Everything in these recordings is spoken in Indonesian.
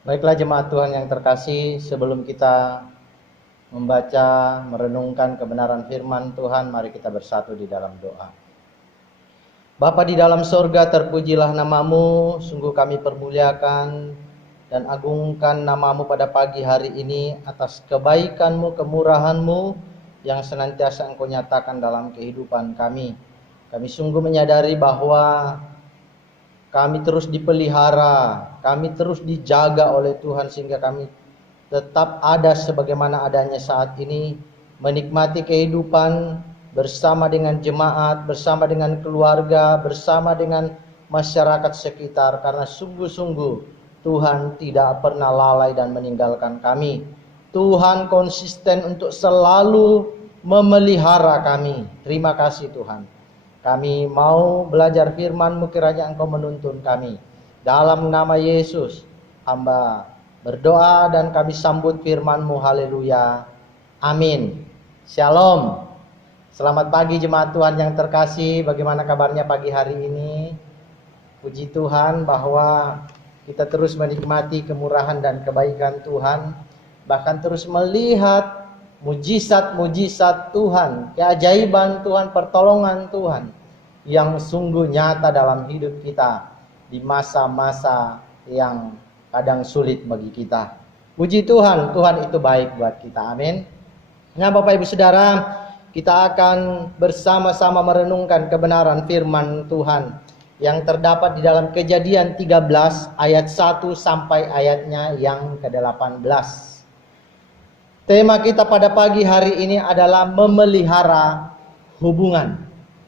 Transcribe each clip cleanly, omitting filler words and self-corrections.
Baiklah jemaat Tuhan yang terkasih, sebelum kita membaca, merenungkan kebenaran firman Tuhan, mari kita bersatu di dalam doa. Bapa di dalam sorga, terpujilah namamu, sungguh kami permuliakan dan agungkan namamu pada pagi hari ini atas kebaikanmu, kemurahanmu yang senantiasa engkau nyatakan dalam kehidupan kami. Kami sungguh menyadari bahwa kami terus dipelihara, kami terus dijaga oleh Tuhan sehingga kami tetap ada sebagaimana adanya saat ini, menikmati kehidupan bersama dengan jemaat, bersama dengan keluarga, bersama dengan masyarakat sekitar, karena sungguh-sungguh Tuhan tidak pernah lalai dan meninggalkan kami. Tuhan konsisten untuk selalu memelihara kami. Terima kasih Tuhan. Kami mau belajar firman-Mu, kiranya Engkau menuntun kami. Dalam nama Yesus, hamba berdoa dan kami sambut firman-Mu. Haleluya. Amin. Shalom. Selamat pagi jemaat Tuhan yang terkasih. Bagaimana kabarnya pagi hari ini? Puji Tuhan bahwa kita terus menikmati kemurahan dan kebaikan Tuhan. Bahkan terus melihat mujizat-mujizat Tuhan, keajaiban Tuhan, pertolongan Tuhan yang sungguh nyata dalam hidup kita di masa-masa yang kadang sulit bagi kita. Puji Tuhan, Tuhan itu baik buat kita. Amin. Nah, Bapak Ibu Saudara, kita akan bersama-sama merenungkan kebenaran firman Tuhan yang terdapat di dalam Kejadian 13 ayat 1 sampai ayatnya yang ke-18. Tema kita pada pagi hari ini adalah memelihara hubungan.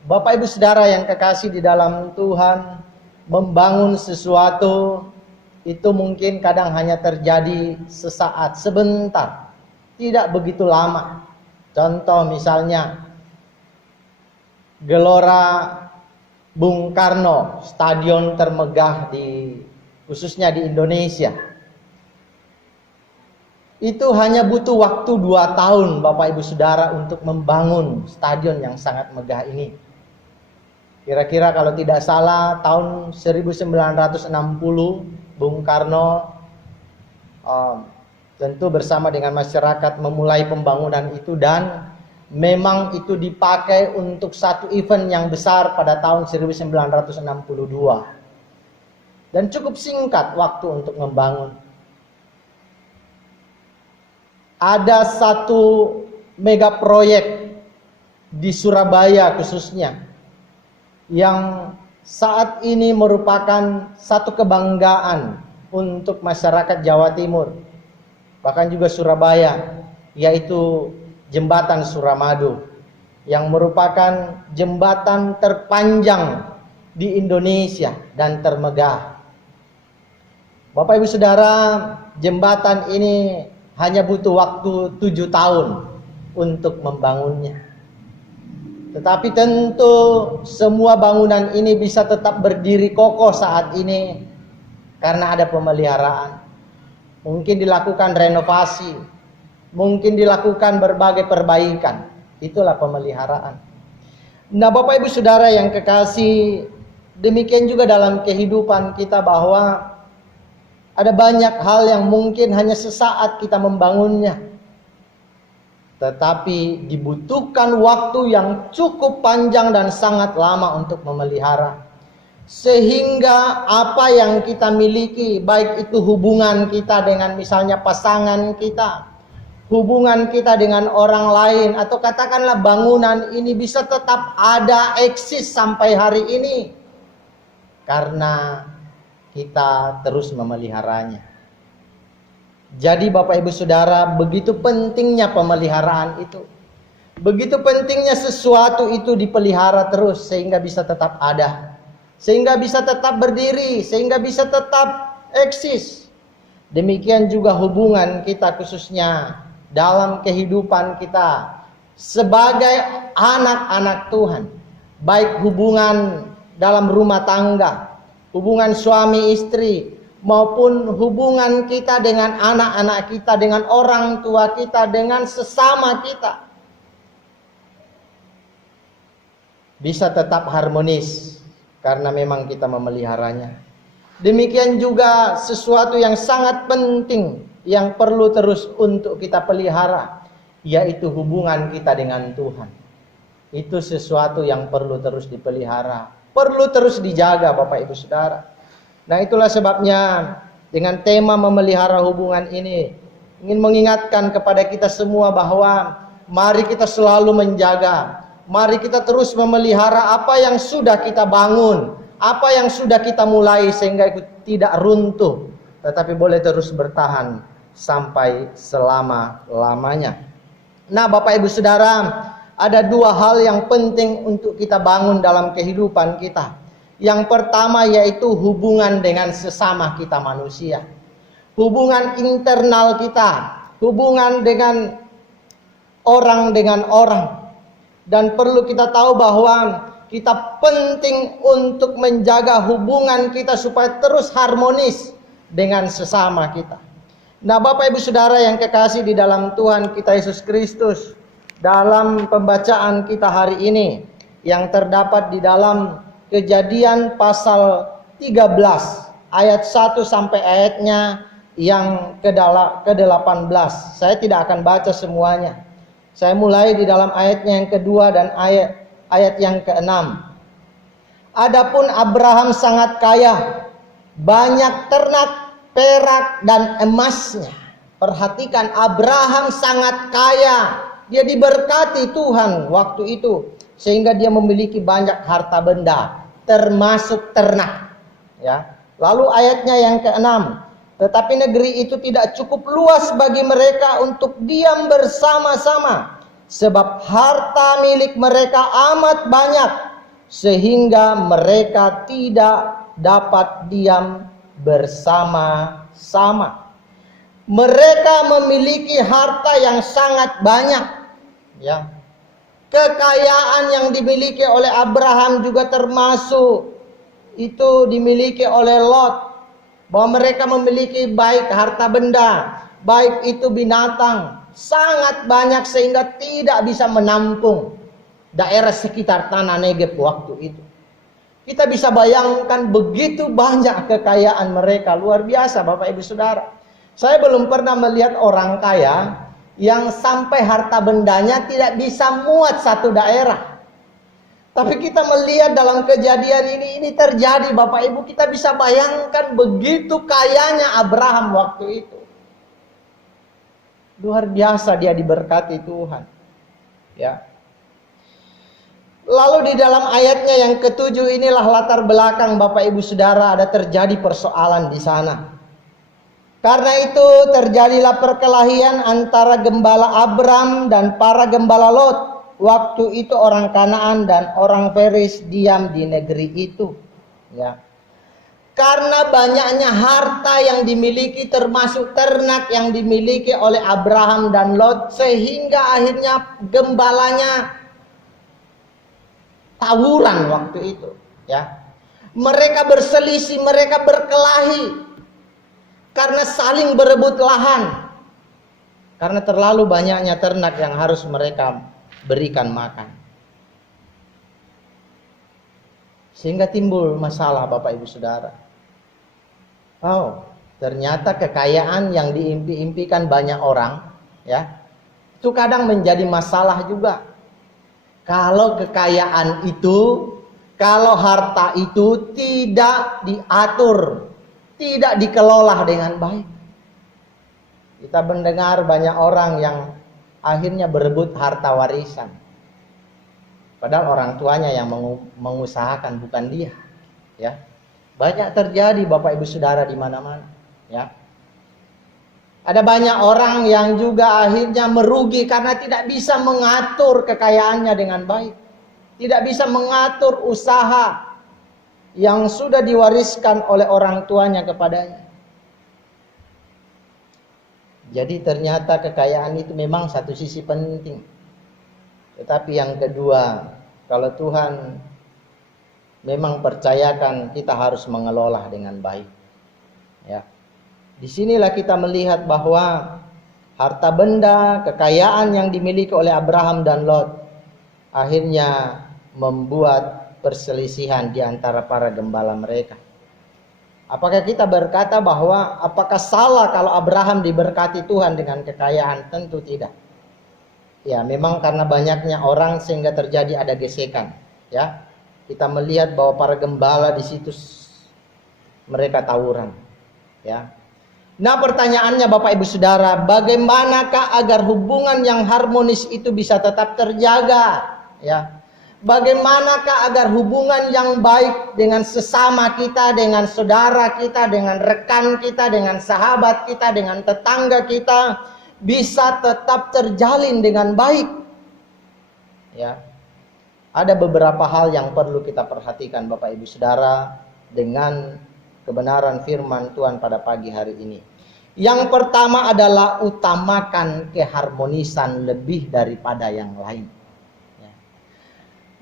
Bapak Ibu Saudara yang kekasih di dalam Tuhan, membangun sesuatu itu mungkin kadang hanya terjadi sesaat, sebentar, tidak begitu lama. Contoh misalnya Gelora Bung Karno, stadion termegah khususnya di Indonesia. Itu hanya butuh waktu 2 tahun Bapak Ibu Saudara untuk membangun stadion yang sangat megah ini. Kira-kira kalau tidak salah tahun 1960 Bung Karno tentu bersama dengan masyarakat memulai pembangunan itu, dan memang itu dipakai untuk satu event yang besar pada tahun 1962. Dan cukup singkat waktu untuk membangun. Ada satu mega proyek di Surabaya khususnya yang saat ini merupakan satu kebanggaan untuk masyarakat Jawa Timur, bahkan juga Surabaya, yaitu Jembatan Suramadu, yang merupakan jembatan terpanjang di Indonesia dan termegah. Bapak Ibu Saudara, jembatan ini hanya butuh waktu 7 tahun untuk membangunnya. Tetapi tentu semua bangunan ini bisa tetap berdiri kokoh saat ini karena ada pemeliharaan. Mungkin dilakukan renovasi, mungkin dilakukan berbagai perbaikan. Itulah pemeliharaan. Nah, Bapak Ibu Saudara yang kekasih, demikian juga dalam kehidupan kita bahwa ada banyak hal yang mungkin hanya sesaat kita membangunnya, tetapi dibutuhkan waktu yang cukup panjang dan sangat lama untuk memelihara. Sehingga apa yang kita miliki, baik itu hubungan kita dengan misalnya pasangan kita, hubungan kita dengan orang lain, atau katakanlah bangunan ini bisa tetap ada, eksis sampai hari ini, karena kita terus memeliharanya. Jadi Bapak Ibu Saudara, begitu pentingnya pemeliharaan itu. Begitu pentingnya sesuatu itu dipelihara terus sehingga bisa tetap ada, sehingga bisa tetap berdiri, sehingga bisa tetap eksis. Demikian juga hubungan kita khususnya dalam kehidupan kita sebagai anak-anak Tuhan. Baik hubungan dalam rumah tangga, hubungan suami istri, maupun hubungan kita dengan anak-anak kita, dengan orang tua kita, dengan sesama kita, bisa tetap harmonis karena memang kita memeliharanya. Demikian juga sesuatu yang sangat penting yang perlu terus untuk kita pelihara, yaitu hubungan kita dengan Tuhan. Itu sesuatu yang perlu terus dipelihara, perlu terus dijaga Bapak Ibu Saudara. Nah, itulah sebabnya dengan tema memelihara hubungan ini ingin mengingatkan kepada kita semua bahwa mari kita selalu menjaga, mari kita terus memelihara apa yang sudah kita bangun, apa yang sudah kita mulai, sehingga itu tidak runtuh, tetapi boleh terus bertahan sampai selama-lamanya. Nah, Bapak Ibu Saudara, ada dua hal yang penting untuk kita bangun dalam kehidupan kita. Yang pertama yaitu hubungan dengan sesama kita manusia. Hubungan internal kita, hubungan dengan orang. Dan perlu kita tahu bahwa kita penting untuk menjaga hubungan kita supaya terus harmonis dengan sesama kita. Nah, Bapak Ibu Saudara yang kekasih di dalam Tuhan kita Yesus Kristus, dalam pembacaan kita hari ini yang terdapat di dalam Kejadian pasal 13 ayat 1 sampai ayatnya yang ke-18. Saya tidak akan baca semuanya. Saya mulai di dalam ayatnya yang kedua dan ayat yang ke-6. Adapun Abraham sangat kaya, banyak ternak, perak dan emasnya. Perhatikan, Abraham sangat kaya. Dia diberkati Tuhan waktu itu sehingga dia memiliki banyak harta benda, termasuk ternak. Ya. Lalu ayatnya yang ke-6. Tetapi negeri itu tidak cukup luas bagi mereka untuk diam bersama-sama, sebab harta milik mereka amat banyak, sehingga mereka tidak dapat diam bersama-sama. Mereka memiliki harta yang sangat banyak. Ya. Kekayaan yang dimiliki oleh Abraham juga termasuk itu dimiliki oleh Lot. Bahwa mereka memiliki baik harta benda, baik itu binatang, sangat banyak sehingga tidak bisa menampung daerah sekitar tanah Negeb waktu itu. Kita bisa bayangkan begitu banyak kekayaan mereka, luar biasa Bapak Ibu Saudara. Saya belum pernah melihat orang kaya yang sampai harta bendanya tidak bisa muat satu daerah. Tapi kita melihat dalam kejadian ini terjadi Bapak Ibu, kita bisa bayangkan begitu kayanya Abraham waktu itu. Luar biasa dia diberkati Tuhan. Ya. Lalu di dalam ayatnya yang ke-7 inilah latar belakang Bapak Ibu Saudara, ada terjadi persoalan di sana. Karena itu terjadilah perkelahian antara gembala Abram dan para gembala Lot. Waktu itu orang Kanaan dan orang Feris diam di negeri itu. Ya. Karena banyaknya harta yang dimiliki, termasuk ternak yang dimiliki oleh Abraham dan Lot, sehingga akhirnya gembalanya tawuran waktu itu. Ya. Mereka berselisih, mereka berkelahi karena saling berebut lahan. Karena terlalu banyaknya ternak yang harus mereka berikan makan. Sehingga timbul masalah Bapak Ibu Saudara. Oh, ternyata kekayaan yang diimpi-impikan banyak orang, ya, itu kadang menjadi masalah juga. Kalau kekayaan itu, kalau harta itu tidak diatur, tidak dikelola dengan baik. Kita mendengar banyak orang yang akhirnya berebut harta warisan. Padahal orang tuanya yang mengusahakan, bukan dia. Ya. Banyak terjadi Bapak Ibu Saudara di mana-mana. Ya. Ada banyak orang yang juga akhirnya merugi karena tidak bisa mengatur kekayaannya dengan baik. Tidak bisa mengatur usaha yang sudah diwariskan oleh orang tuanya kepadanya. Jadi ternyata kekayaan itu memang satu sisi penting. Tetapi yang kedua, kalau Tuhan memang percayakan, kita harus mengelola dengan baik. Ya. Disinilah kita melihat bahwa harta benda, kekayaan yang dimiliki oleh Abraham dan Lot akhirnya membuat perselisihan di antara para gembala mereka. Apakah kita berkata bahwa apakah salah kalau Abraham diberkati Tuhan dengan kekayaan? Tentu tidak. Ya, memang karena banyaknya orang sehingga terjadi ada gesekan. Ya, kita melihat bahwa para gembala di situ mereka tawuran. Ya. Nah, pertanyaannya Bapak Ibu Saudara, bagaimanakah agar hubungan yang harmonis itu bisa tetap terjaga? Ya. Bagaimanakah agar hubungan yang baik dengan sesama kita, dengan saudara kita, dengan rekan kita, dengan sahabat kita, dengan tetangga kita bisa tetap terjalin dengan baik? Ya. Ada beberapa hal yang perlu kita perhatikan Bapak Ibu Saudara dengan kebenaran firman Tuhan pada pagi hari ini. Yang pertama adalah utamakan keharmonisan lebih daripada yang lain.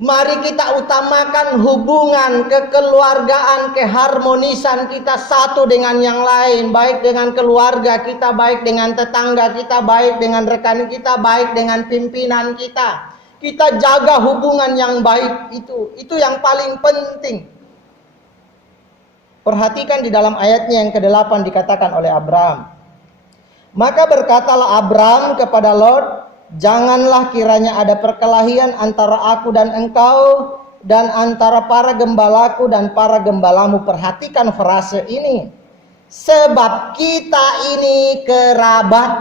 Mari kita utamakan hubungan, kekeluargaan, keharmonisan kita satu dengan yang lain. Baik dengan keluarga kita, baik dengan tetangga kita, baik dengan rekan kita, baik dengan pimpinan kita. Kita jaga hubungan yang baik itu. Itu yang paling penting. Perhatikan di dalam ayatnya yang ke-8 dikatakan oleh Abraham. Maka berkatalah Abraham kepada Lot, janganlah kiranya ada perkelahian antara aku dan engkau dan antara para gembalaku dan para gembalamu. Perhatikan frase ini. Sebab kita ini kerabat,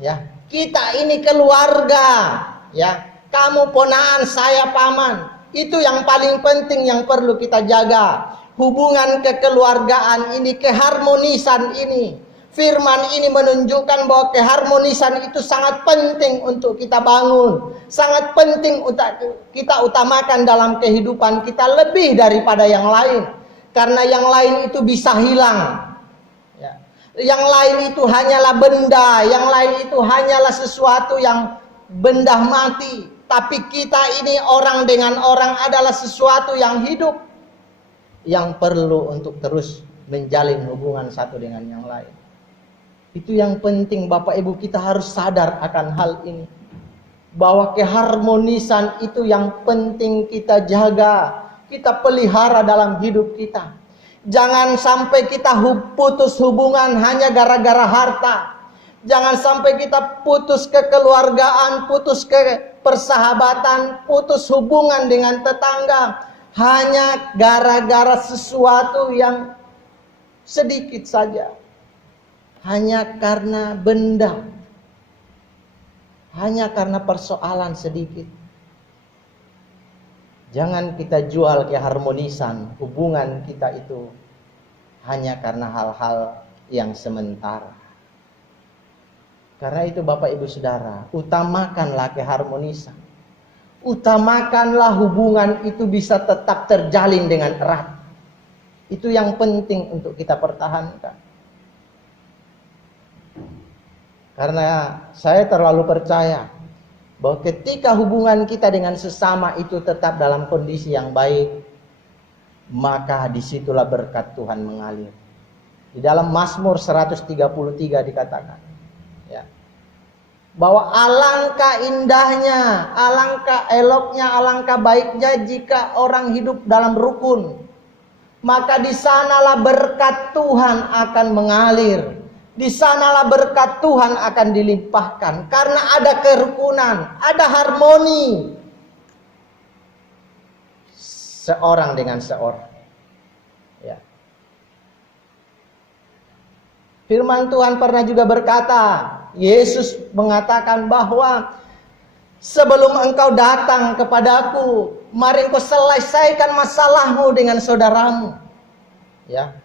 ya. Kita ini keluarga, ya. Kamu ponaan, saya paman. Itu yang paling penting yang perlu kita jaga. Hubungan kekeluargaan ini, keharmonisan ini. Firman ini menunjukkan bahwa keharmonisan itu sangat penting untuk kita bangun. Sangat penting untuk kita utamakan dalam kehidupan kita lebih daripada yang lain. Karena yang lain itu bisa hilang. Ya. Yang lain itu hanyalah benda. Yang lain itu hanyalah sesuatu yang benda mati. Tapi kita ini orang dengan orang adalah sesuatu yang hidup. Yang perlu untuk terus menjalin hubungan satu dengan yang lain. Itu yang penting Bapak Ibu, kita harus sadar akan hal ini. Bahwa keharmonisan itu yang penting kita jaga. Kita pelihara dalam hidup kita. Jangan sampai kita putus hubungan hanya gara-gara harta. Jangan sampai kita putus kekeluargaan, putus persahabatan, putus hubungan dengan tetangga. Hanya gara-gara sesuatu yang sedikit saja. Hanya karena benda. Hanya karena persoalan sedikit. Jangan kita jual keharmonisan hubungan kita itu hanya karena hal-hal yang sementara. Karena itu Bapak Ibu Saudara, utamakanlah keharmonisan. Utamakanlah hubungan itu bisa tetap terjalin dengan erat. Itu yang penting untuk kita pertahankan. Karena saya terlalu percaya bahwa ketika hubungan kita dengan sesama itu tetap dalam kondisi yang baik, maka disitulah berkat Tuhan mengalir. Di dalam Mazmur 133 dikatakan, ya, bahwa alangkah indahnya, alangkah eloknya, alangkah baiknya jika orang hidup dalam rukun. Maka di sanalah berkat Tuhan akan mengalir. Di sanalah berkat Tuhan akan dilimpahkan. Karena ada kerukunan, ada harmoni. Seorang dengan seorang. Ya. Firman Tuhan pernah juga berkata, Yesus mengatakan bahwa sebelum engkau datang kepadaku, mari engkau selesaikan masalahmu dengan saudaramu. Ya.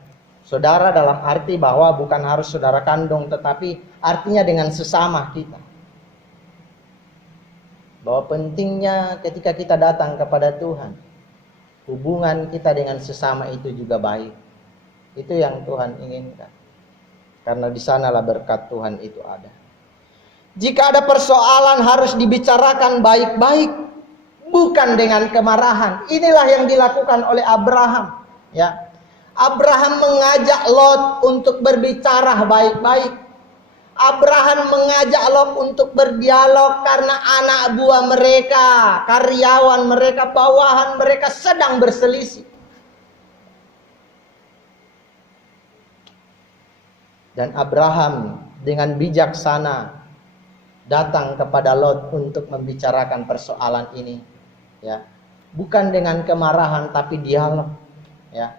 Saudara dalam arti bahwa bukan harus saudara kandung, tetapi artinya dengan sesama kita. Bahwa pentingnya ketika kita datang kepada Tuhan, hubungan kita dengan sesama itu juga baik. Itu yang Tuhan inginkan. Karena di sanalah berkat Tuhan itu ada. Jika ada persoalan harus dibicarakan baik-baik, bukan dengan kemarahan. Inilah yang dilakukan oleh Abraham. Ya. Abraham mengajak Lot untuk berbicara baik-baik. Abraham mengajak Lot untuk berdialog karena anak buah mereka, karyawan mereka, bawahan mereka sedang berselisih. Dan Abraham dengan bijaksana datang kepada Lot untuk membicarakan persoalan ini, ya. Bukan dengan kemarahan tapi dialog, ya.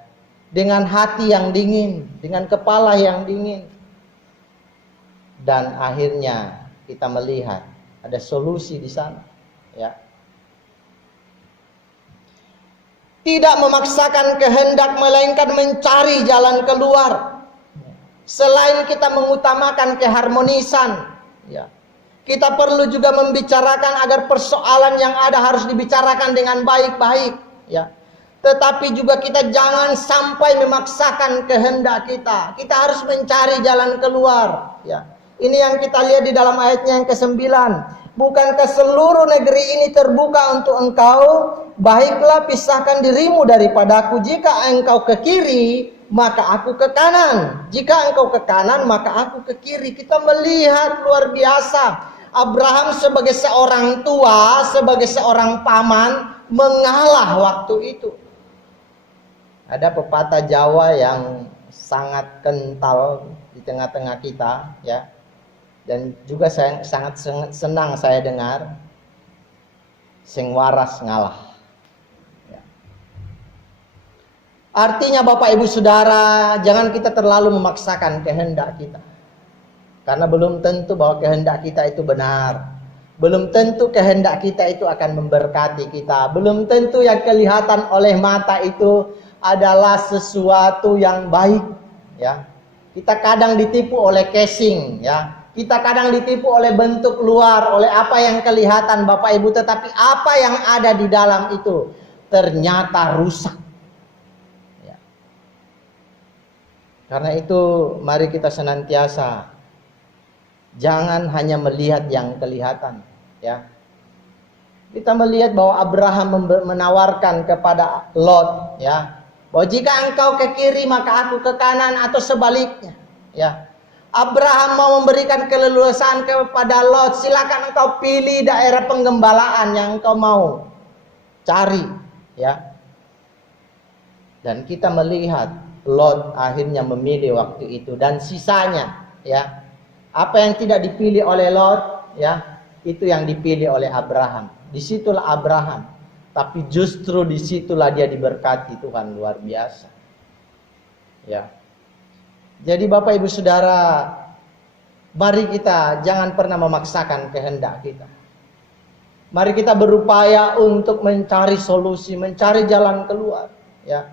Dengan hati yang dingin, dengan kepala yang dingin. Dan akhirnya kita melihat ada solusi di sana, ya. Tidak memaksakan kehendak melainkan mencari jalan keluar. Selain kita mengutamakan keharmonisan, ya, kita perlu juga membicarakan agar persoalan yang ada harus dibicarakan dengan baik-baik, ya. Tetapi juga kita jangan sampai memaksakan kehendak kita. Kita harus mencari jalan keluar, ya. Ini yang kita lihat di dalam ayatnya yang ke-9. Bukankah seluruh negeri ini terbuka untuk engkau? Baiklah, pisahkan dirimu daripadaku. Jika engkau ke kiri, maka aku ke kanan. Jika engkau ke kanan, maka aku ke kiri. Kita melihat luar biasa. Abraham sebagai seorang tua, sebagai seorang paman, mengalah waktu itu. Ada pepatah Jawa yang sangat kental di tengah-tengah kita, ya. Dan juga saya sangat senang saya dengar, sing waras ngalah. Ya. Artinya Bapak Ibu Saudara, jangan kita terlalu memaksakan kehendak kita. Karena belum tentu bahwa kehendak kita itu benar. Belum tentu kehendak kita itu akan memberkati kita. Belum tentu yang kelihatan oleh mata itu adalah sesuatu yang baik, ya. Kita kadang ditipu oleh casing, ya. Kita kadang ditipu oleh bentuk luar, oleh apa yang kelihatan Bapak Ibu, tetapi apa yang ada di dalam itu ternyata rusak. Ya. Karena itu mari kita senantiasa jangan hanya melihat yang kelihatan, ya. Kita melihat bahwa Abraham menawarkan kepada Lot, ya, bahwa jika engkau ke kiri maka aku ke kanan, atau sebaliknya, ya. Abraham mau memberikan keleluasaan kepada Lot, silakan engkau pilih daerah penggembalaan yang engkau mau cari, ya. Dan kita melihat Lot akhirnya memilih waktu itu, dan sisanya, ya, apa yang tidak dipilih oleh Lot, ya, itu yang dipilih oleh Abraham. Disitulah Abraham, tapi justru disitulah dia diberkati Tuhan luar biasa, ya. Jadi Bapak Ibu Saudara, mari kita jangan pernah memaksakan kehendak kita. Mari kita berupaya untuk mencari solusi, mencari jalan keluar, ya.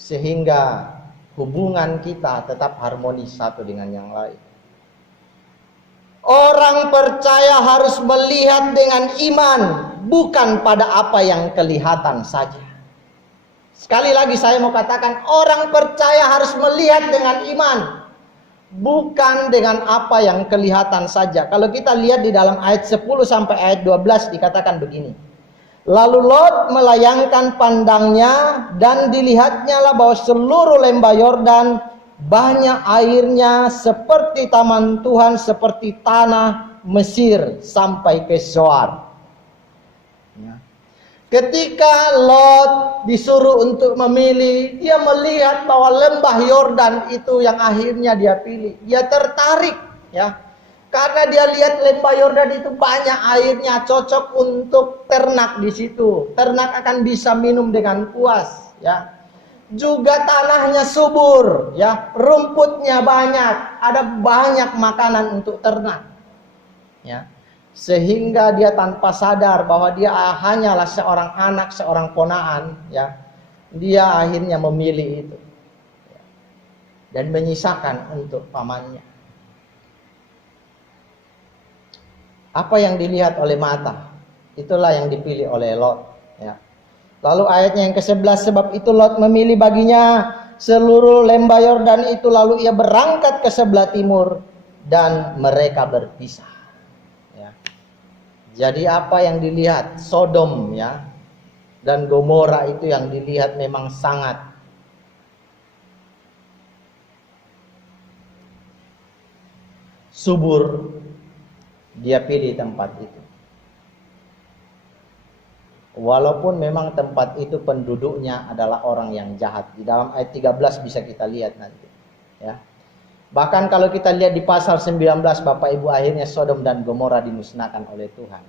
Sehingga hubungan kita tetap harmonis satu dengan yang lain. Orang percaya harus melihat dengan iman, bukan pada apa yang kelihatan saja. Sekali lagi saya mau katakan, orang percaya harus melihat dengan iman, bukan dengan apa yang kelihatan saja. Kalau kita lihat di dalam ayat 10 sampai ayat 12 dikatakan begini. Lalu Lot melayangkan pandangnya, dan dilihatnya lah bahwa seluruh lembah Yordan banyak airnya seperti taman Tuhan, seperti tanah Mesir sampai ke Zoar. Ya. Ketika Lot disuruh untuk memilih, dia melihat bahwa lembah Yordan itu yang akhirnya dia pilih. Dia tertarik, ya. Karena dia lihat lembah Yordan itu banyak airnya, cocok untuk ternak di situ. Ternak akan bisa minum dengan puas, ya. Juga tanahnya subur, ya. Rumputnya banyak, ada banyak makanan untuk ternak, ya. Sehingga dia tanpa sadar bahwa dia hanyalah seorang anak, seorang ponaan, ya. Dia akhirnya memilih itu, ya. Dan menyisakan untuk pamannya. Apa yang dilihat oleh mata, itulah yang dipilih oleh Lot, ya. Lalu ayatnya yang ke-11, sebab itu Lot memilih baginya seluruh lembah Yordan itu, lalu ia berangkat ke sebelah timur dan mereka berpisah. Ya. Jadi apa yang dilihat Sodom, ya, dan Gomora itu yang dilihat memang sangat subur. Dia pilih tempat itu. Walaupun memang tempat itu penduduknya adalah orang yang jahat. Di dalam ayat 13 bisa kita lihat nanti, ya. Bahkan kalau kita lihat di pasal 19 Bapak Ibu, akhirnya Sodom dan Gomora dimusnahkan oleh Tuhan.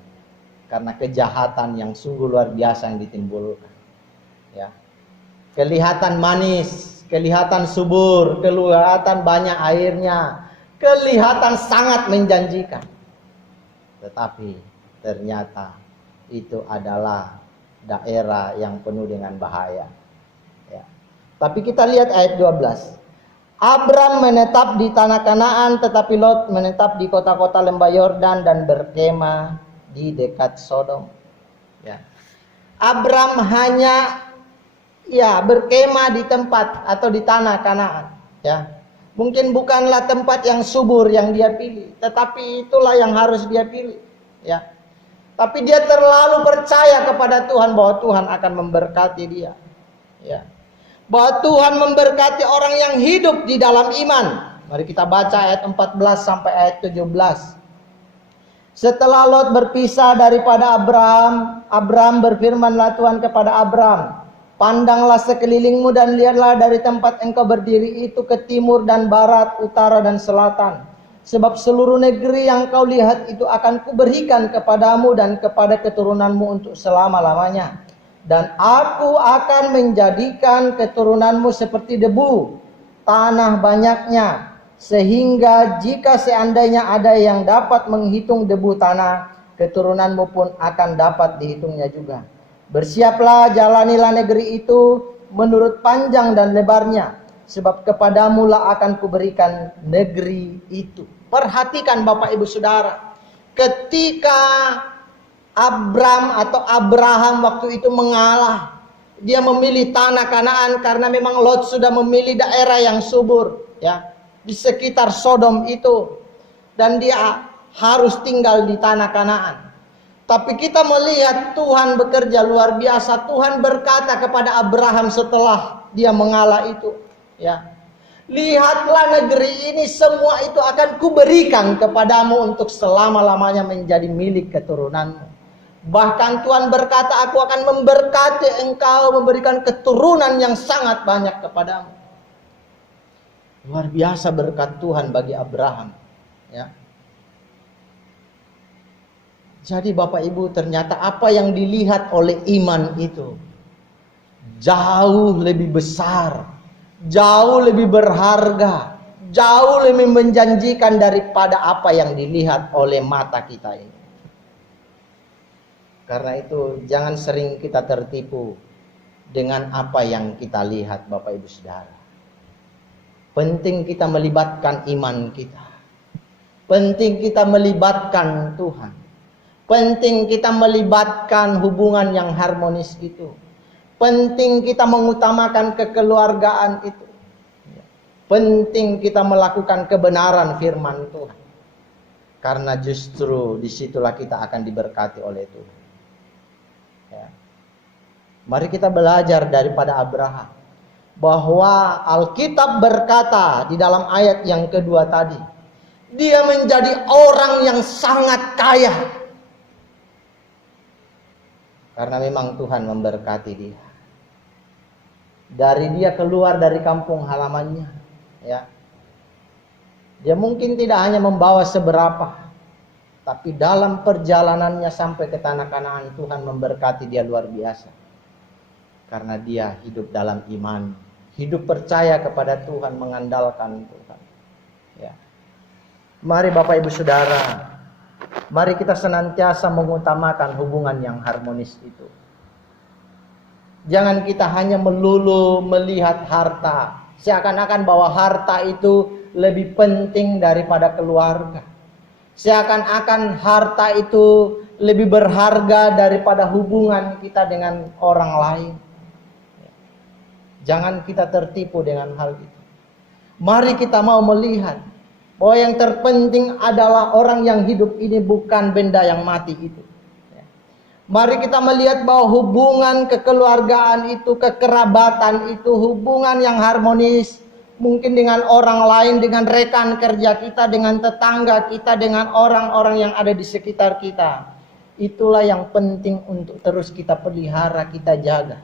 Karena kejahatan yang sungguh luar biasa yang ditimbulkan. Ya. Kelihatan manis, kelihatan subur, kelihatan banyak airnya, kelihatan sangat menjanjikan. Tetapi ternyata itu adalah daerah yang penuh dengan bahaya. Ya. Tapi kita lihat ayat 12. Abram menetap di tanah Kanaan, tetapi Lot menetap di kota-kota lembah Yordan dan berkemah di dekat Sodom. Ya. Abram hanya berkemah di tempat atau di tanah Kanaan. Ya. Mungkin bukanlah tempat yang subur yang dia pilih, tetapi itulah yang harus dia pilih. Ya. Tapi dia terlalu percaya kepada Tuhan bahwa Tuhan akan memberkati dia. Ya. Bahwa Tuhan memberkati orang yang hidup di dalam iman. Mari kita baca ayat 14 sampai ayat 17. Setelah Lot berpisah daripada Abram berfirmanlah Tuhan kepada Abram, pandanglah sekelilingmu dan lihatlah dari tempat engkau berdiri itu ke timur dan barat, utara dan selatan. Sebab seluruh negeri yang kau lihat itu akan kuberikan kepadamu dan kepada keturunanmu untuk selama-lamanya. Dan aku akan menjadikan keturunanmu seperti debu, tanah banyaknya. Sehingga jika seandainya ada yang dapat menghitung debu tanah, keturunanmu pun akan dapat dihitungnya juga. Bersiaplah, jalanilah negeri itu menurut panjang dan lebarnya, sebab kepadamu lah akan kuberikan negeri itu. Perhatikan Bapak Ibu Saudara, ketika Abraham waktu itu mengalah, dia memilih tanah Kanaan karena memang Lot sudah memilih daerah yang subur, ya, di sekitar Sodom itu, dan dia harus tinggal di tanah Kanaan. Tapi kita melihat Tuhan bekerja luar biasa. Tuhan berkata kepada Abraham setelah dia mengalah itu, ya, lihatlah negeri ini semua itu akan kuberikan kepadamu untuk selama-lamanya menjadi milik keturunanmu. Bahkan Tuhan berkata, aku akan memberkati engkau, memberikan keturunan yang sangat banyak kepadamu. Luar biasa berkat Tuhan bagi Abraham, ya. Jadi Bapak Ibu, ternyata apa yang dilihat oleh iman itu jauh lebih besar, jauh lebih berharga, jauh lebih menjanjikan daripada apa yang dilihat oleh mata kita ini. Karena itu jangan sering kita tertipu dengan apa yang kita lihat Bapak Ibu Saudara. Penting kita melibatkan iman kita. Penting kita melibatkan Tuhan. Penting kita melibatkan hubungan yang harmonis itu. Penting kita mengutamakan kekeluargaan itu. Penting kita melakukan kebenaran firman Tuhan. Karena justru disitulah kita akan diberkati oleh Tuhan. Ya. Mari kita belajar daripada Abraham, bahwa Alkitab berkata di dalam ayat yang kedua tadi, dia menjadi orang yang sangat kaya karena memang Tuhan memberkati dia. Dari dia keluar dari kampung halamannya, ya, dia mungkin tidak hanya membawa seberapa, tapi dalam perjalanannya sampai ke tanah Kanaan, Tuhan memberkati dia luar biasa. Karena dia hidup dalam iman, hidup percaya kepada Tuhan, mengandalkan Tuhan. Ya. Mari Bapak Ibu Saudara, mari kita senantiasa mengutamakan hubungan yang harmonis itu. Jangan kita hanya melulu melihat harta, seakan-akan bahwa harta itu lebih penting daripada keluarga. Seakan-akan harta itu lebih berharga daripada hubungan kita dengan orang lain. Jangan kita tertipu dengan hal itu. Mari kita mau melihat bahwa yang terpenting adalah orang yang hidup ini, bukan benda yang mati itu. Mari kita melihat bahwa hubungan kekeluargaan itu, kekerabatan itu, hubungan yang harmonis, mungkin dengan orang lain, dengan rekan kerja kita, dengan tetangga kita, dengan orang-orang yang ada di sekitar kita. Itulah yang penting untuk terus kita pelihara, kita jaga.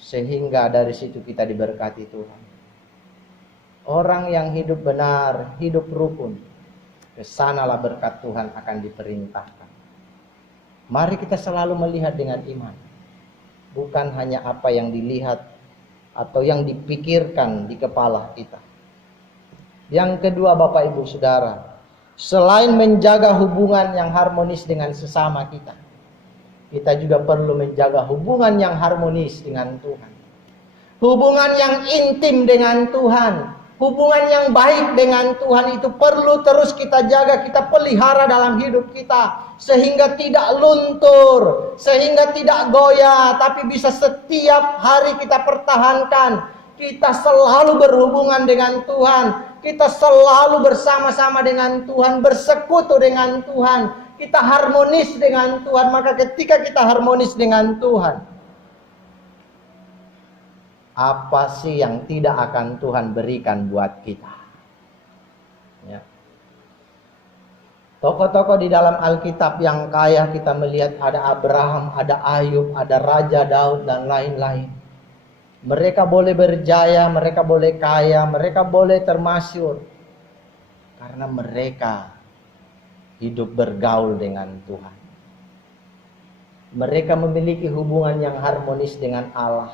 Sehingga dari situ kita diberkati Tuhan. orang yang hidup benar, hidup rukun, kesanalah berkat Tuhan akan diperintahkan. Mari kita selalu melihat dengan iman, bukan hanya apa yang dilihat atau yang dipikirkan di kepala kita. Yang kedua, Bapak Ibu Saudara, selain menjaga hubungan yang harmonis dengan sesama kita, kita juga perlu menjaga hubungan yang harmonis dengan Tuhan. Hubungan yang intim dengan Tuhan, hubungan yang baik dengan Tuhan itu perlu terus kita jaga, kita pelihara dalam hidup kita. Sehingga tidak luntur, sehingga tidak goyah, tapi bisa setiap hari kita pertahankan. Kita selalu berhubungan dengan Tuhan, kita selalu bersama-sama dengan Tuhan, bersekutu dengan Tuhan, kita harmonis dengan Tuhan. Maka ketika kita harmonis dengan Tuhan, apa sih yang tidak akan Tuhan berikan buat kita? Ya. Tokoh-tokoh di dalam Alkitab yang kaya kita melihat ada Abraham, ada Ayub, ada Raja Daud dan lain-lain. Mereka boleh berjaya, mereka boleh kaya, mereka boleh termasyhur karena mereka hidup bergaul dengan Tuhan. Mereka memiliki hubungan yang harmonis dengan Allah,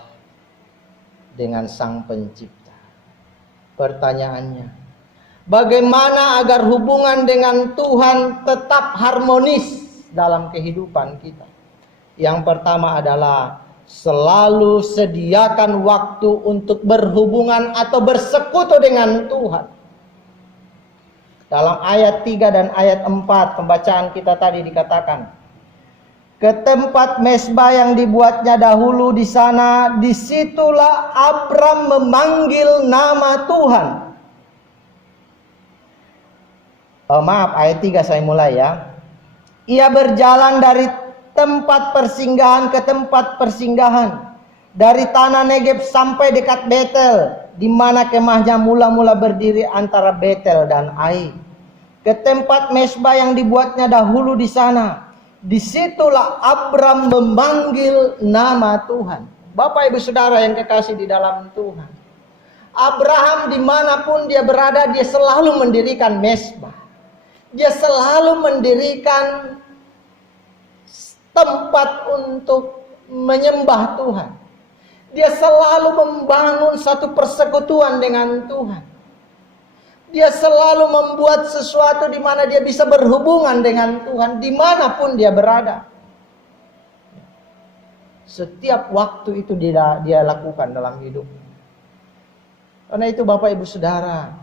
dengan Sang Pencipta. Pertanyaannya, bagaimana agar hubungan dengan Tuhan tetap harmonis dalam kehidupan kita? Yang pertama adalah selalu sediakan waktu untuk berhubungan atau bersekutu dengan Tuhan. Dalam ayat 3 dan ayat 4 pembacaan kita tadi dikatakan, ke tempat mezbah yang dibuatnya dahulu di sana, disitulah Abram memanggil nama Tuhan. Maaf, ayat 3 saya mulai ya. Ia berjalan dari tempat persinggahan ke tempat persinggahan, dari tanah Negeb sampai dekat Betel, di mana kemahnya mula-mula berdiri antara Betel dan Ai. Ke tempat mezbah yang dibuatnya dahulu di sana, disitulah Abram memanggil nama Tuhan. Bapak Ibu Saudara yang kekasih di dalam Tuhan, Abraham dimanapun dia berada, dia selalu mendirikan mezbah. Dia selalu mendirikan tempat untuk menyembah Tuhan. Dia selalu membangun satu persekutuan dengan Tuhan. Dia selalu membuat sesuatu di mana dia bisa berhubungan dengan Tuhan dimanapun dia berada. Setiap waktu itu dia lakukan dalam hidup. Karena itu Bapak Ibu Saudara,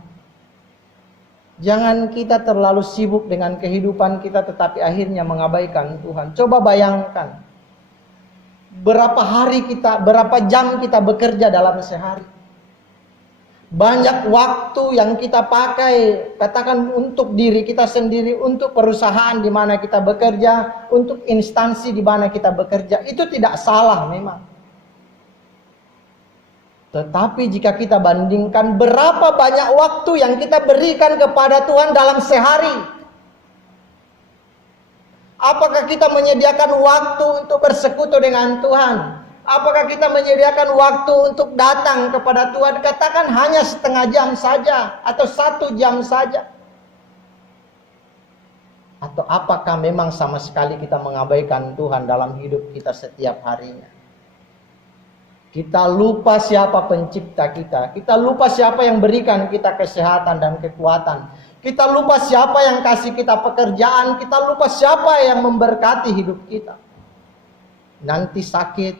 jangan kita terlalu sibuk dengan kehidupan kita tetapi akhirnya mengabaikan Tuhan. Coba bayangkan, berapa jam kita bekerja dalam sehari. Banyak waktu yang kita pakai, katakan untuk diri kita sendiri, untuk perusahaan di mana kita bekerja, untuk instansi di mana kita bekerja. Itu tidak salah memang. Tetapi jika kita bandingkan berapa banyak waktu yang kita berikan kepada Tuhan dalam sehari. Apakah kita menyediakan waktu untuk bersekutu dengan Tuhan? Apakah kita menyediakan waktu untuk datang kepada Tuhan? Katakan hanya setengah jam saja atau 1 jam saja. Atau apakah memang sama sekali kita mengabaikan Tuhan dalam hidup kita setiap harinya? Kita lupa siapa pencipta kita. Kita lupa siapa yang berikan kita kesehatan dan kekuatan. Kita lupa siapa yang kasih kita pekerjaan. Kita lupa siapa yang memberkati hidup kita. Nanti sakit,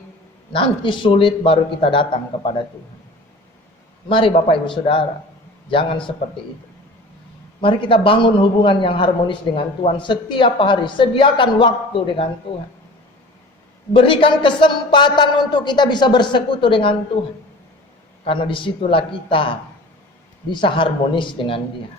nanti sulit baru kita datang kepada Tuhan. Mari Bapak Ibu Saudara, jangan seperti itu. Mari kita bangun hubungan yang harmonis dengan Tuhan setiap hari. Sediakan waktu dengan Tuhan. Berikan kesempatan untuk kita bisa bersekutu dengan Tuhan. Karena disitulah kita bisa harmonis dengan Dia.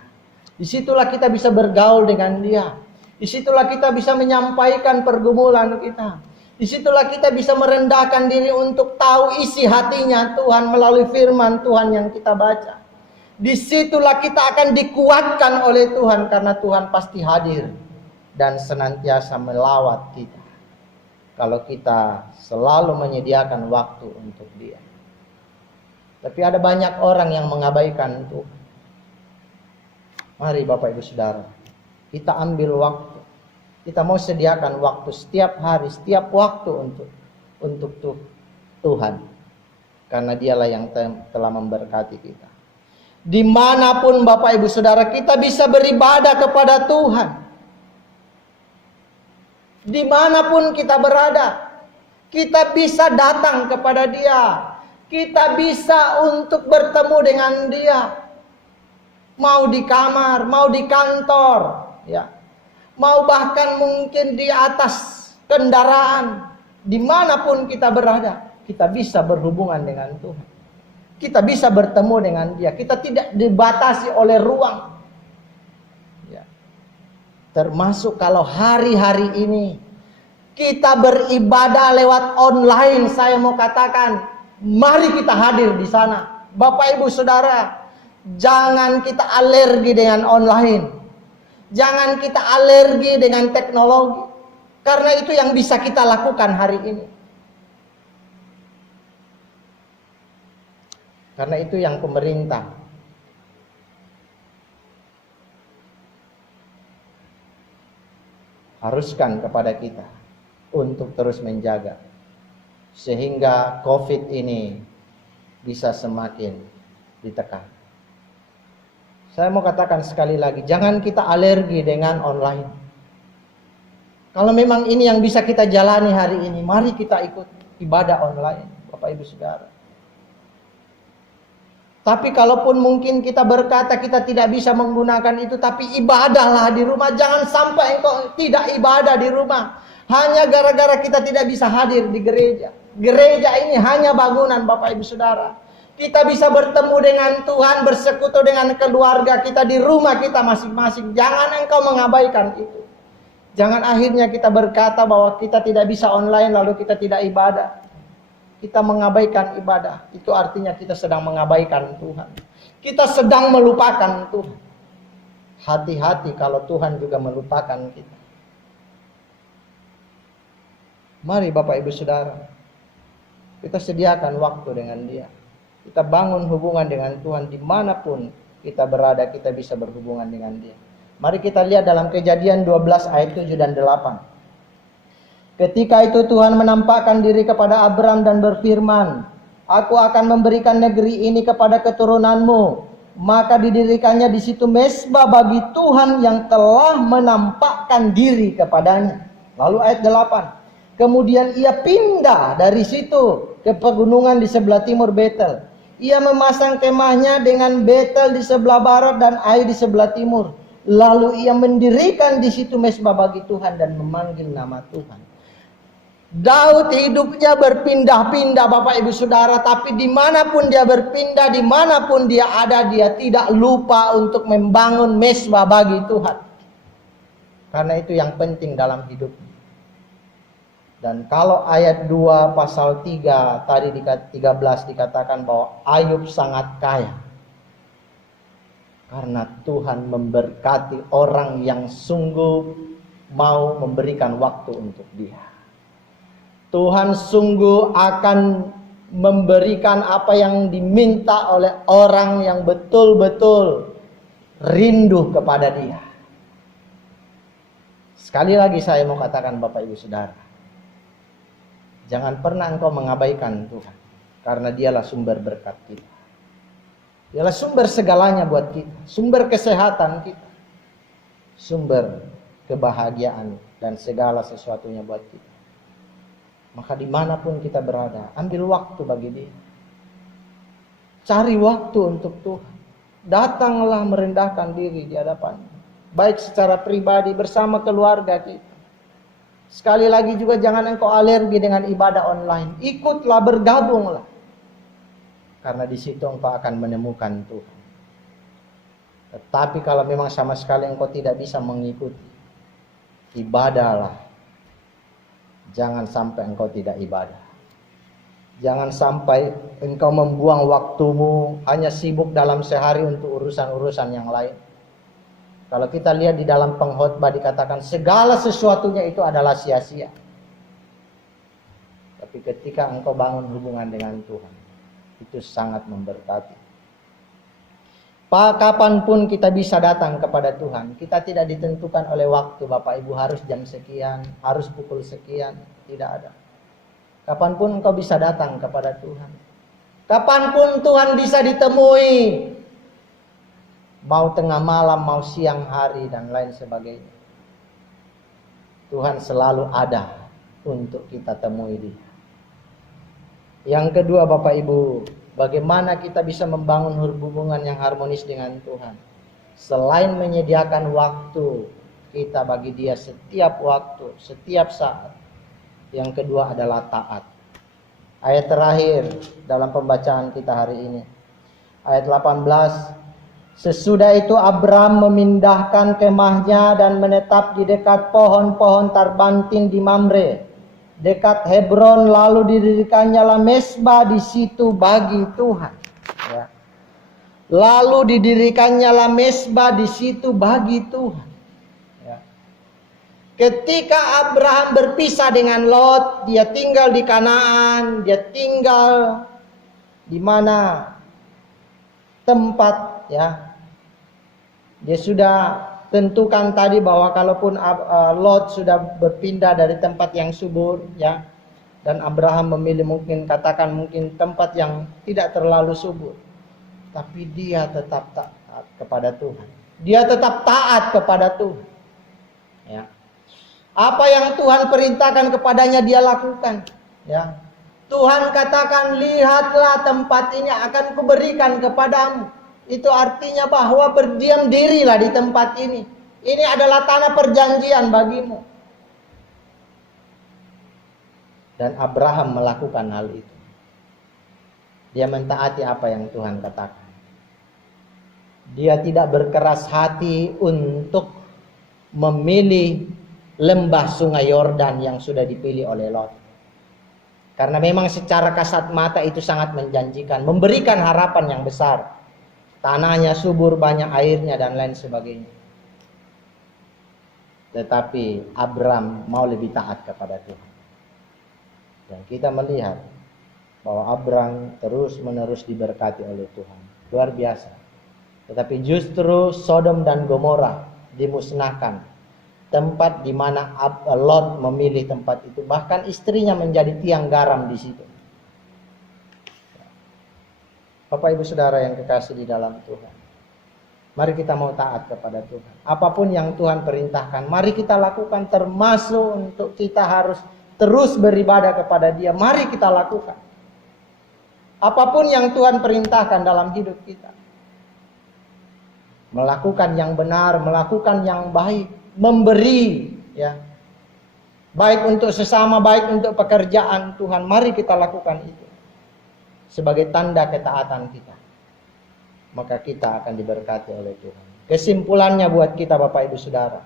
Disitulah kita bisa bergaul dengan Dia. Disitulah kita bisa menyampaikan pergumulan kita. Disitulah kita bisa merendahkan diri untuk tahu isi hatinya Tuhan melalui firman Tuhan yang kita baca. Disitulah kita akan dikuatkan oleh Tuhan karena Tuhan pasti hadir dan senantiasa melawat kita. Kalau kita selalu menyediakan waktu untuk Dia. Tapi ada banyak orang yang mengabaikan Tuhan. Mari Bapak Ibu Saudara, kita ambil waktu. Kita mau sediakan waktu setiap hari, setiap waktu untuk Tuhan. Karena dialah yang telah memberkati kita. Dimanapun Bapak Ibu Saudara kita bisa beribadah kepada Tuhan. Dimanapun kita berada, kita bisa datang kepada Dia. Kita bisa untuk bertemu dengan Dia. Mau di kamar, mau di kantor, ya. Mau bahkan mungkin di atas kendaraan. Dimanapun kita berada, kita bisa berhubungan dengan Tuhan. Kita bisa bertemu dengan Dia. Kita tidak dibatasi oleh ruang. Ya. Termasuk kalau hari-hari ini kita beribadah lewat online, saya mau katakan, mari kita hadir di sana. Bapak Ibu Saudara, jangan kita alergi dengan online. Jangan kita alergi dengan teknologi. Karena itu yang bisa kita lakukan hari ini. Karena itu yang pemerintah haruskan kepada kita untuk terus menjaga. Sehingga COVID ini bisa semakin ditekan. Saya mau katakan sekali lagi, jangan kita alergi dengan online. Kalau memang ini yang bisa kita jalani hari ini, mari kita ikut ibadah online, Bapak Ibu Saudara. Tapi kalaupun mungkin kita berkata kita tidak bisa menggunakan itu, tapi ibadahlah di rumah. Jangan sampai engkau tidak ibadah di rumah hanya gara-gara kita tidak bisa hadir di gereja. Gereja ini hanya bangunan, Bapak Ibu Saudara. Kita bisa bertemu dengan Tuhan, bersekutu dengan keluarga kita di rumah kita masing-masing. Jangan engkau mengabaikan itu. Jangan akhirnya kita berkata bahwa kita tidak bisa online lalu kita tidak ibadah. Kita mengabaikan ibadah. Itu artinya kita sedang mengabaikan Tuhan. Kita sedang melupakan Tuhan. Hati-hati kalau Tuhan juga melupakan kita. Mari Bapak Ibu Saudara, kita sediakan waktu dengan Dia. Kita bangun hubungan dengan Tuhan dimanapun kita berada, kita bisa berhubungan dengan Dia. Mari kita lihat dalam Kejadian 12 ayat 7 dan 8. Ketika itu Tuhan menampakkan diri kepada Abram dan berfirman, Aku akan memberikan negeri ini kepada keturunanmu. Maka didirikannya di situ mezbah bagi Tuhan yang telah menampakkan diri kepadanya. Lalu ayat 8. Kemudian ia pindah dari situ ke pegunungan di sebelah timur Betel. Ia memasang kemahnya dengan Betel di sebelah barat dan Ai di sebelah timur. Lalu ia mendirikan di situ mezbah bagi Tuhan dan memanggil nama Tuhan. Daud hidupnya berpindah-pindah Bapak Ibu Saudara. Tapi dimanapun dia berpindah, dimanapun dia ada, dia tidak lupa untuk membangun mezbah bagi Tuhan. Karena itu yang penting dalam hidupnya. Dan kalau ayat 2 pasal 3 tadi 13 dikatakan bahwa Ayub sangat kaya. Karena Tuhan memberkati orang yang sungguh mau memberikan waktu untuk dia. Tuhan sungguh akan memberikan apa yang diminta oleh orang yang betul-betul rindu kepada Dia. Sekali lagi saya mau katakan Bapak Ibu Saudara, jangan pernah engkau mengabaikan Tuhan. Karena Dialah sumber berkat kita. Dialah sumber segalanya buat kita. Sumber kesehatan kita. Sumber kebahagiaan dan segala sesuatunya buat kita. Maka dimanapun kita berada, ambil waktu bagi Dia. Cari waktu untuk Tuhan. Datanglah merendahkan diri di hadapan-Nya. Baik secara pribadi bersama keluarga kita. Sekali lagi juga jangan engkau alergi dengan ibadah online. Ikutlah, bergabunglah. Karena di situ engkau akan menemukan Tuhan. Tetapi kalau memang sama sekali engkau tidak bisa mengikuti, ibadahlah. Jangan sampai engkau tidak ibadah. Jangan sampai engkau membuang waktumu hanya sibuk dalam sehari untuk urusan-urusan yang lain. Kalau kita lihat di dalam pengkhotbah dikatakan segala sesuatunya itu adalah sia-sia. Tapi ketika engkau bangun hubungan dengan Tuhan, itu sangat memberkati. Kapanpun kita bisa datang kepada Tuhan. Kita tidak ditentukan oleh waktu, Bapak Ibu harus jam sekian, harus pukul sekian. Tidak ada. Kapanpun engkau bisa datang kepada Tuhan. Kapanpun Tuhan bisa ditemui. Mau tengah malam, mau siang hari, dan lain sebagainya. Tuhan selalu ada untuk kita temui Dia. Yang kedua, Bapak Ibu, bagaimana kita bisa membangun hubungan yang harmonis dengan Tuhan? Selain menyediakan waktu kita bagi Dia setiap waktu, setiap saat. Yang kedua adalah taat. Ayat terakhir dalam pembacaan kita hari ini. Ayat 18. Sesudah itu Abram memindahkan kemahnya dan menetap di dekat pohon-pohon tarbantin di Mamre, dekat Hebron, lalu didirikannya lah mezbah di situ bagi Tuhan. Ya. Lalu didirikannya lah mezbah di situ bagi Tuhan. Ya. Ketika Abraham berpisah dengan Lot, dia tinggal di Kanaan, dia tinggal di mana tempat, ya. Dia sudah tentukan tadi bahwa kalaupun Lot sudah berpindah dari tempat yang subur, ya, dan Abraham memilih mungkin tempat yang tidak terlalu subur, tapi dia tetap taat kepada Tuhan. Dia tetap taat kepada Tuhan. Ya. Apa yang Tuhan perintahkan kepadanya dia lakukan. Ya. Tuhan katakan, lihatlah tempat ini akan kuberikan kepadamu. Itu artinya bahwa berdiam dirilah di tempat ini. Ini adalah tanah perjanjian bagimu. Dan Abraham melakukan hal itu. Dia mentaati apa yang Tuhan katakan. Dia tidak berkeras hati untuk memilih lembah sungai Yordan yang sudah dipilih oleh Lot. Karena memang secara kasat mata itu sangat menjanjikan, memberikan harapan yang besar. Tanahnya subur, banyak airnya, dan lain sebagainya. Tetapi Abram mau lebih taat kepada Tuhan. Dan kita melihat bahwa Abram terus-menerus diberkati oleh Tuhan. Luar biasa. Tetapi justru Sodom dan Gomora dimusnahkan. Tempat di mana Lot memilih tempat itu. Bahkan istrinya menjadi tiang garam di situ. Bapak Ibu Saudara yang kekasih di dalam Tuhan. Mari kita mau taat kepada Tuhan. Apapun yang Tuhan perintahkan, mari kita lakukan, termasuk untuk kita harus terus beribadah kepada Dia. Mari kita lakukan. Apapun yang Tuhan perintahkan dalam hidup kita. Melakukan yang benar, melakukan yang baik, memberi, ya. Baik untuk sesama, baik untuk pekerjaan Tuhan, mari kita lakukan itu. Sebagai tanda ketaatan kita, maka kita akan diberkati oleh Tuhan. Kesimpulannya buat kita Bapak Ibu Saudara,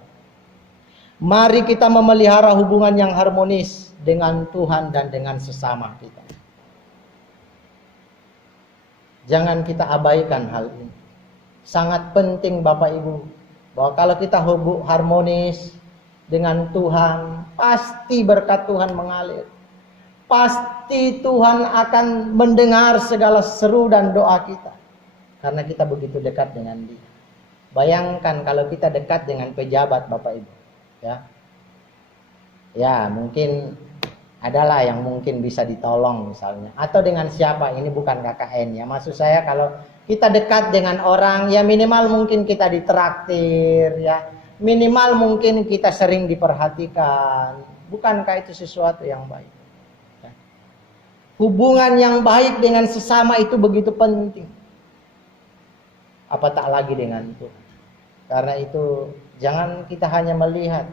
mari kita memelihara hubungan yang harmonis dengan Tuhan dan dengan sesama kita. Jangan kita abaikan hal ini. Sangat penting Bapak Ibu, bahwa kalau kita harmonis dengan Tuhan, pasti berkat Tuhan mengalir. Pasti Tuhan akan mendengar segala seru dan doa kita. Karena kita begitu dekat dengan Dia. Bayangkan kalau kita dekat dengan pejabat Bapak Ibu. Ya mungkin adalah yang mungkin bisa ditolong misalnya. Atau dengan siapa, ini bukan KKN ya. Maksud saya kalau kita dekat dengan orang, ya minimal mungkin kita ditraktir, ya. Minimal mungkin kita sering diperhatikan. Bukankah itu sesuatu yang baik? Hubungan yang baik dengan sesama itu begitu penting. Apatah lagi dengan Tuhan. Karena itu jangan kita hanya melihat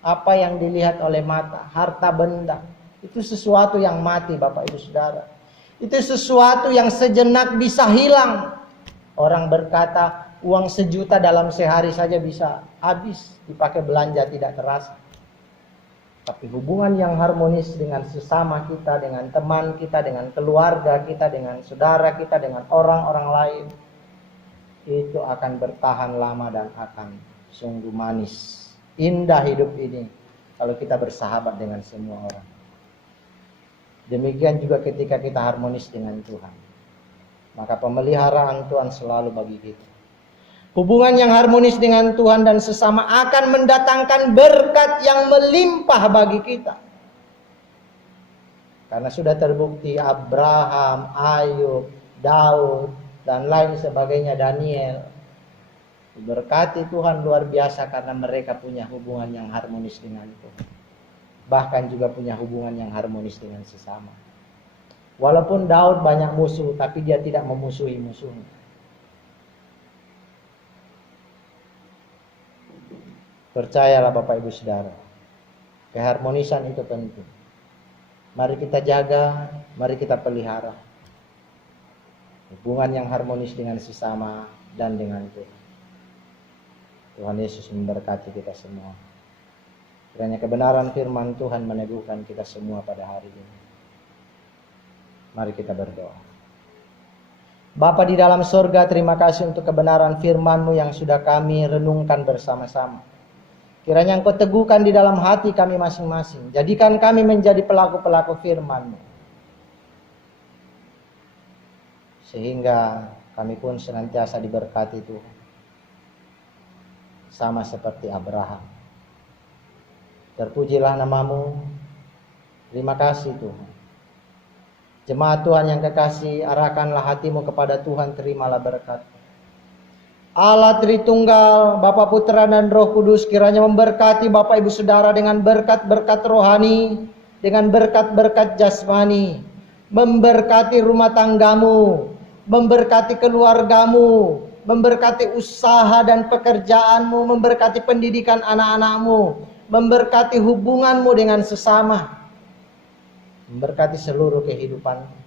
apa yang dilihat oleh mata, harta benda. Itu sesuatu yang mati Bapak Ibu Saudara. Itu sesuatu yang sejenak bisa hilang. Orang berkata uang 1 juta dalam sehari saja bisa habis dipakai belanja tidak terasa. Tapi hubungan yang harmonis dengan sesama kita, dengan teman kita, dengan keluarga kita, dengan saudara kita, dengan orang-orang lain, itu akan bertahan lama dan akan sungguh manis. Indah hidup ini kalau kita bersahabat dengan semua orang. Demikian juga ketika kita harmonis dengan Tuhan. Maka pemeliharaan Tuhan selalu bagi kita. Hubungan yang harmonis dengan Tuhan dan sesama akan mendatangkan berkat yang melimpah bagi kita. Karena sudah terbukti Abraham, Ayub, Daud, dan lain sebagainya, Daniel, diberkati Tuhan luar biasa karena mereka punya hubungan yang harmonis dengan Tuhan. Bahkan juga punya hubungan yang harmonis dengan sesama. Walaupun Daud banyak musuh, tapi dia tidak memusuhi musuhnya. Percayalah Bapak Ibu Saudara, keharmonisan itu penting. Mari kita jaga, mari kita pelihara hubungan yang harmonis dengan sesama dan dengan Tuhan. Tuhan Yesus memberkati kita semua. Kiranya kebenaran firman Tuhan meneguhkan kita semua pada hari ini. Mari kita berdoa. Bapa di dalam surga, terima kasih untuk kebenaran firman-Mu yang sudah kami renungkan bersama-sama. Kiranya Engkau teguhkan di dalam hati kami masing-masing. Jadikan kami menjadi pelaku-pelaku firman-Mu. Sehingga kami pun senantiasa diberkati Tuhan. Sama seperti Abraham. Terpujilah nama-Mu. Terima kasih Tuhan. Jemaat Tuhan yang kekasih, arahkanlah hatimu kepada Tuhan, terimalah berkat. Allah Tritunggal, Bapa, Putra, dan Roh Kudus kiranya memberkati Bapak Ibu Saudara dengan berkat-berkat rohani, dengan berkat-berkat jasmani, memberkati rumah tanggamu, memberkati keluargamu, memberkati usaha dan pekerjaanmu, memberkati pendidikan anak-anakmu, memberkati hubunganmu dengan sesama, memberkati seluruh kehidupanmu.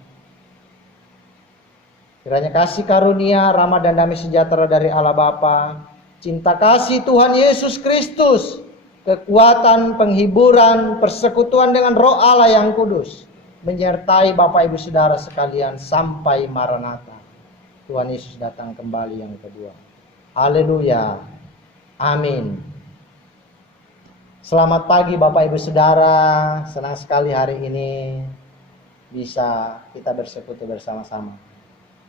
Kiranya kasih karunia, rahmat dan damai sejahtera dari Allah Bapa, cinta kasih Tuhan Yesus Kristus, kekuatan, penghiburan, persekutuan dengan Roh Allah yang kudus, menyertai Bapak Ibu Saudara sekalian sampai Maranatha. Tuhan Yesus datang kembali yang kedua. Haleluya. Amin. Selamat pagi Bapak Ibu Saudara. Senang sekali hari ini bisa kita bersekutu bersama-sama.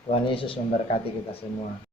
Tuhan Yesus memberkati kita semua.